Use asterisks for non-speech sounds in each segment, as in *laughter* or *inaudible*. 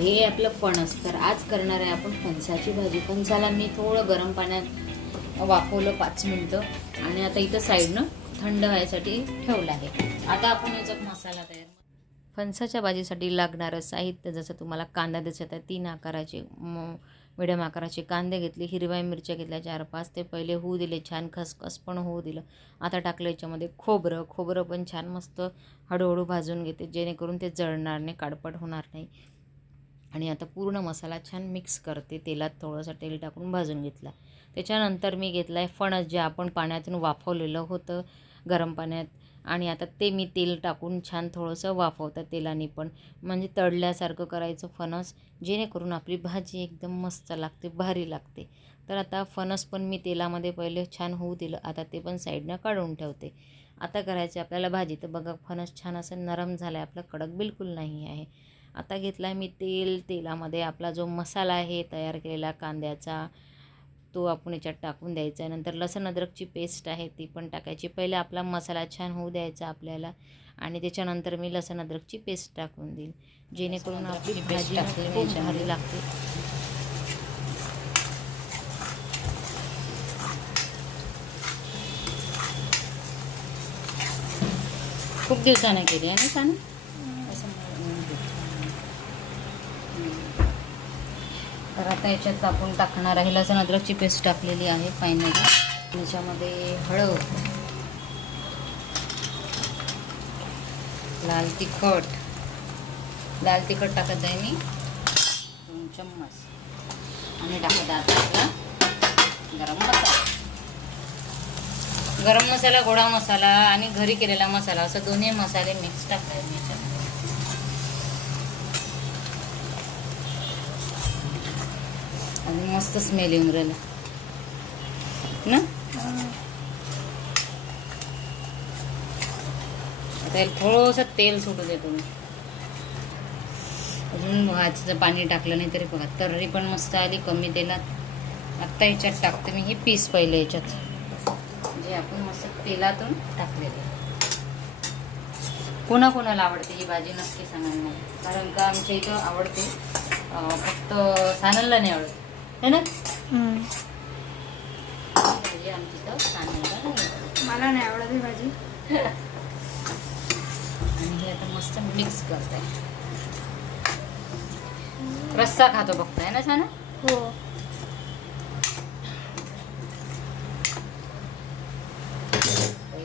हे आपलं फणस तर आज करणार आहे आपण फणसाची भाजी. फणसाला मी थोडं गरम पाण्यात वाफवलं पाच मिनटं. आणि आता इथं साईडनं थंड व्हायसाठी ठेवलं आहे. आता आपण याचा मसाला तयार फणसाच्या भाजीसाठी लागणारं साहित्य जसं तुम्हाला कांदा दिसत आहे तीन आकाराचे मिडियम आकाराचे कांदे घेतले हिरव्या मिरच्या घेतल्या चार पाच ते पहिले होऊ दिले छान खसखस पण होऊ दिलं. आता टाकलं याच्यामध्ये खोबरं. खोबरं पण छान मस्त हळूहळू भाजून घेते जेणेकरून ते जळणार नाही काडपट होणार नाही. आणि आता पूर्ण मसाला छान मिक्स करते. तेलात थोडंसं तेल टाकून भाजून घेतला. त्याच्यानंतर मी घेतला आहे फणस जे आपण पाण्यातून वाफवलेलं होतं गरम पाण्यात. आणि आता ते मी तेल टाकून छान थोडंसं वाफवतं तेलाने पण. म्हणजे तळल्यासारखं करायचं फणस जेणेकरून आपली भाजी एकदम मस्त लागते भारी लागते. तर आता फणस पण मी तेलामध्ये पहिले छान होऊ दिलं. आता ते पण साईडनं काढून ठेवते. आता करायची आपल्याला भाजी. तर बघा फणस छान असं नरम झालं आहे आपलं कडक बिलकुल नाही आहे. आता घेतला आहे मी तेल. तेलामध्ये आपला जो मसाला आहे तयार केलेला कांद्याचा तो आपण याच्यात टाकून द्यायचा आहे. नंतर लसण अद्रकची पेस्ट आहे ती पण टाकायची. पहिले आपला मसाला छान होऊ द्यायचा आपल्याला आणि त्याच्यानंतर मी लसण अद्रकची पेस्ट टाकून देईन. जेणेकरून आपली भाजी खूप भारी लागते. खूप दिवसानं केली आहे ना छान? तर आता याच्यात आपण टाकणार आहे लसण अद्रकची पेस्ट टाकलेली आहे फायनली याच्यामध्ये हळद लाल तिखट. लाल तिखट टाकत आहे मी. दोन चम्मच. आणि टाकत आता आपला गरम मसाला. गरम मसाला गोडा मसाला आणि घरी केलेला मसाला असं दोन्ही मसाले मिक्स टाकले मी याच्यामध्ये आणि मस्त स्मेल येऊन राहिला ना? आता थोडंसं तेल सुटू देतो मी अजून भाजीचं पाणी टाकलं नाही तरी बघा तर्री पण मस्त आली कमी तेलात. आत्ता याच्यात टाकते मी हे पीस पहिले याच्यात. जे आपण मस्त तेलातून टाकलेले. कोणा कोणाला आवडते ही भाजी नक्की सांगायला नाही कारण का आमच्या इथं आवडते फक्त सानलला नाही आवडत. है ना? मला नाही आवडत ही भाजी. आणि हे आता मस्त मिक्स करते. रस्सा खातो बघताय ना छान हो.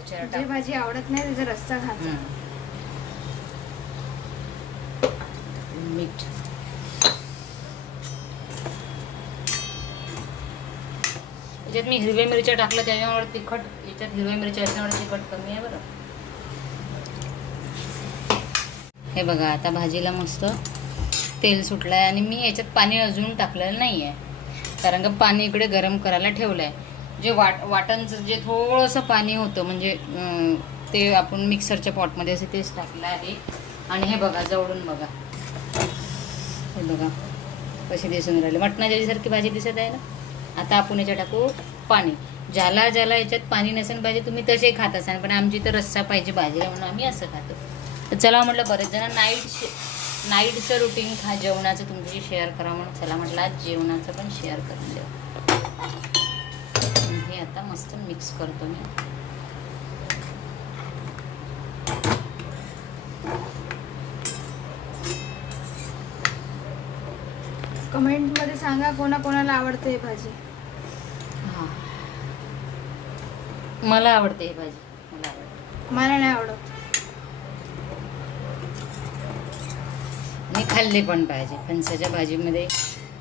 जे. भाजी आवडत नाही त्याचा रस्सा खातो. मीठ. याच्यात मी हिरव्या मिरच्या टाकल्या त्याच्यामुळे तिखट याच्यात हिरव्या मिरच्या याच्यामुळे तिखट कमी आहे बरं. हे बघा आता भाजीला मस्त तेल सुटलं आहे आणि मी याच्यात पाणी अजून टाकलेलं नाही आहे कारण का पाणी इकडे गरम करायला ठेवलं आहे जे वाट वाटणचं जे थोडंसं पाणी होतं म्हणजे ते आपण मिक्सरच्या पॉटमध्ये असे तेच टाकलं आहे. आणि हे बघा जवळून बघा. हे बघा कशी दिसून राहिले. मटणाच्या सारखी भाजी दिसत आहे ना? आता आपण याच्यात टाकू पाणी. ज्याला ज्याला याच्यात पाणी नसेल पाहिजे तुम्ही तसे खात असाल. पण आमची तर रस्सा पाहिजे भाजीला म्हणून आम्ही असं खातो. तर चला म्हटलं बरेच जण नाईट शे नाईटचं रुटीन खा जेवणाचं तुमच्याशी शेअर करा म्हणून. चला म्हटलं आज जेवणाचं पण शेअर करून देऊ. हे आता मस्त मिक्स करतो मी. कमेंटमध्ये सांगा कोणाकोणाला आवडते भाजी हां मला आवडते ही भाजी. मला आवडते. मला नाही आवडत. आणि खाल्ली पण पाहिजे फणसाच्या भाजीमध्ये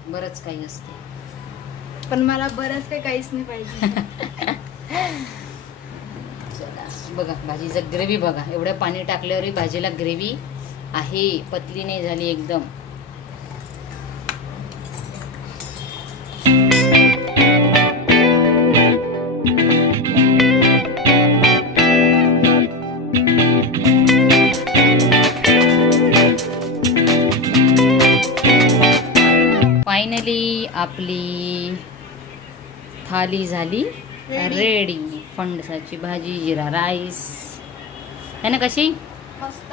बरंच काही असते. पण मला बरंच काही काहीच नाही पाहिजे. *laughs* चला बघा भाजीचं ग्रेव्ही बघा. एवढं पाणी टाकल्यावरही भाजीला ग्रेव्ही आहे पतली नाही झाली एकदम. आपली थाली झाली. रेडी फणसाची भाजी जिरा राईस. है ना कशी? मस्त.